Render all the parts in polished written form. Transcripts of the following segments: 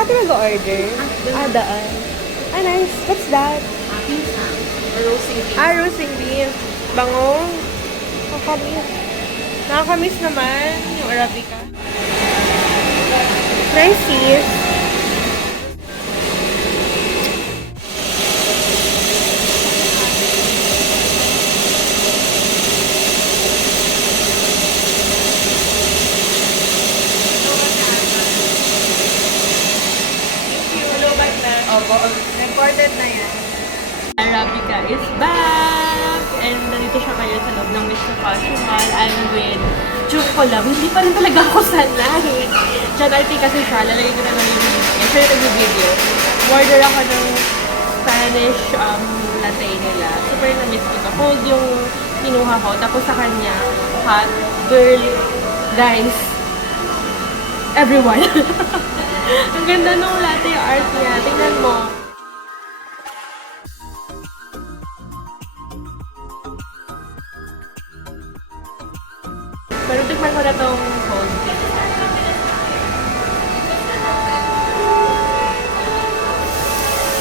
natin nag-order? Daan. Ah, nice. What's that? Roasting beef. Roasting beef. Bango. Nakakamiss. Nakakamiss naman yung Arabica. Nice, sis. Opo, recorded na yan. Arabica is back! And nandito siya kayo sa loob ng Mr. Fashion Mall. I'm with Chocolab. Hindi pa rin talaga ako sanay. Diyan RT kasi siya. Lalagay ko na lang yung link. Siya yung nag-video. Order ako ng Spanish latte nila. Super na-miss ko to. Cold yung kinuha ko. Tapos sa kanya, hot, girl, guys, everyone. Ang ganda nung latte art niya. Tingnan mo. Pero tikman ko na tong cold tea.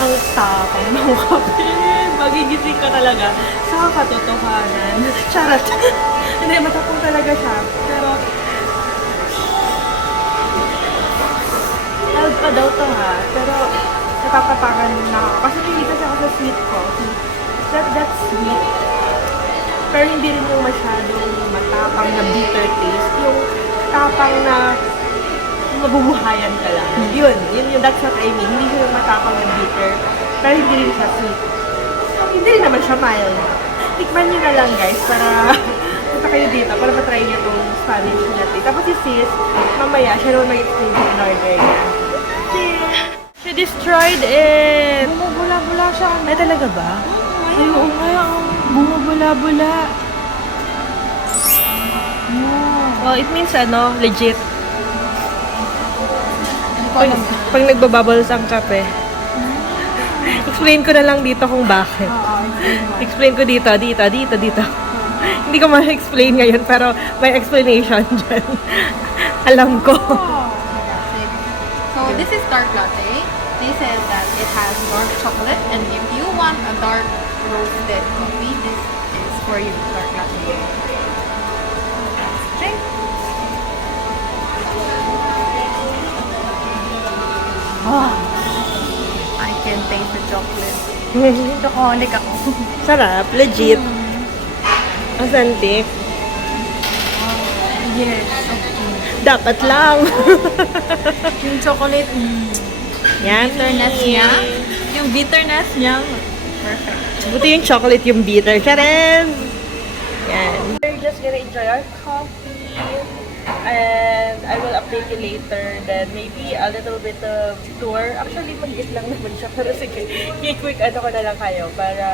Ang tapang ng kape. Magigising ka talaga sa katotohanan. Charot. Hindi, matapang talaga siya. Pero, mild pa daw to ha. Pero, natatapangan na ako. Kasi hindi kasi ako sa sweet coffee. That's sweet. Pero hindi rin yung masyadong matapang na bitter taste. Yung tapang na mabubuhayan ka lang. Yun, that's what I mean. Hindi siya yung matapang na bitter. Pero hindi rin siya sweet. Hindi rin naman siya mild. Tikman nyo na lang guys para punta kayo dito para matry niyo itong Spanish latte. Tapos si sis, mamaya siya naman mag-explain yung in-order niya. She destroyed it! Bumubula-bula siya. Ay talaga ba? Ay, oo nga. Bumubula-bula. Oh, it means ano, legit. Pag nagbabubbles ang kape. Explain ko na lang dito kung bakit. Explain ko dito. Hindi ko ma-explain ngayon, pero may explanation dyan. Alam ko. So this is dark latte. They said that it has dark chocolate, and if you want a dark roasted coffee, this is for you, dark latte. Drink. I can taste the chocolate. Chocolate ako. Sarap, legit. Authentic. Yes. Dapat lang. Yung chocolate, Yan. bitterness niya. Yung bitterness niya, perfect. Buti yung chocolate yung bitter. Karen! Yan. We're just gonna enjoy our coffee. And I will update you later. Then maybe a little bit of tour. Actually, maliit lang naman siya. Pero sige, quick ano ko na lang kayo. Para,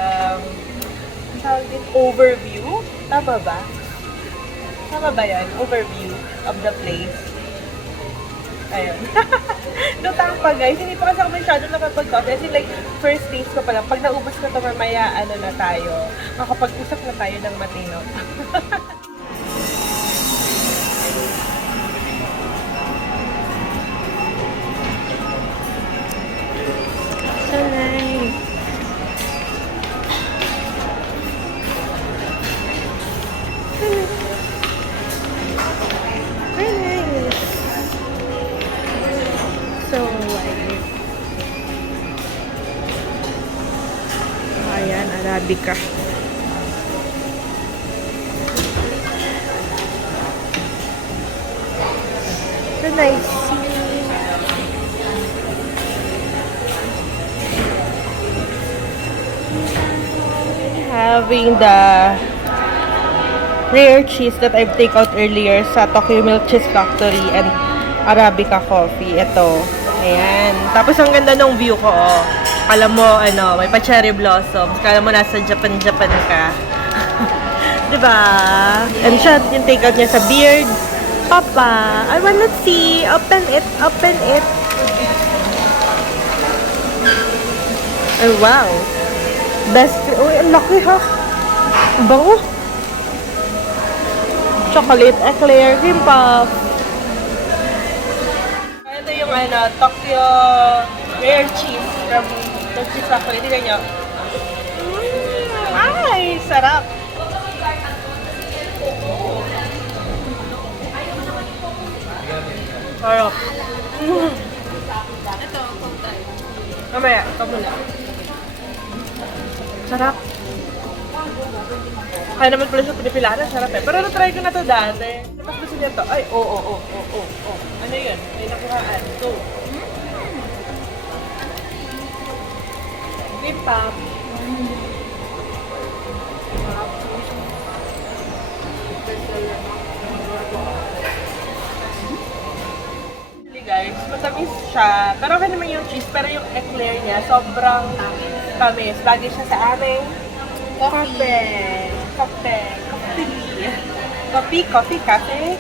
overview. Tama ba? Tama ba yan? Overview of the place. Ayun. Lutang pa guys. Hindi pa kasi ako masyado nakapag-coffee. Kasi like, first taste ko pa lang. Pag naubos ko ito mamaya, ano na tayo. Makapag-usap na tayo ng matino. So nice. Very nice. So white. Ayan, Arabica. So nice. Having the rare cheese that I've take out earlier sa Tokyo Milk Cheese Factory and Arabica coffee. Ito. Ayan. Tapos ang ganda ng view ko, oh. Kala mo, ano, may pa-cherry blossoms. Kala mo nasa Japan ka. Diba? And siya, yung take out niya sa beard. Papa, I wanna see. Open it. Open it. Oh, wow. Best. Uy, ang laki ha. Ang bango. Chocolate eclair cream puff. Ito yung Tokyo Rare Cheese from the Cheese Factory. Tignan nyo. Ay, sarap! Sarap. Ito, kung tayo. Mamaya, ito muna. Sarap. Kaya naman pala siya pinipilaan, sarap eh. Pero na-try ko na to dati. Mas gusto niya to. Ay, oo. Ano yun? May nakuhaan. Ito. Green pop. Actually guys, matamis siya. Pero okay naman yung cheese, pero yung eclair niya sobrang tamis. Lagi siya sa aming Coffee. Coffee. Coffee. Coffee. Cafe.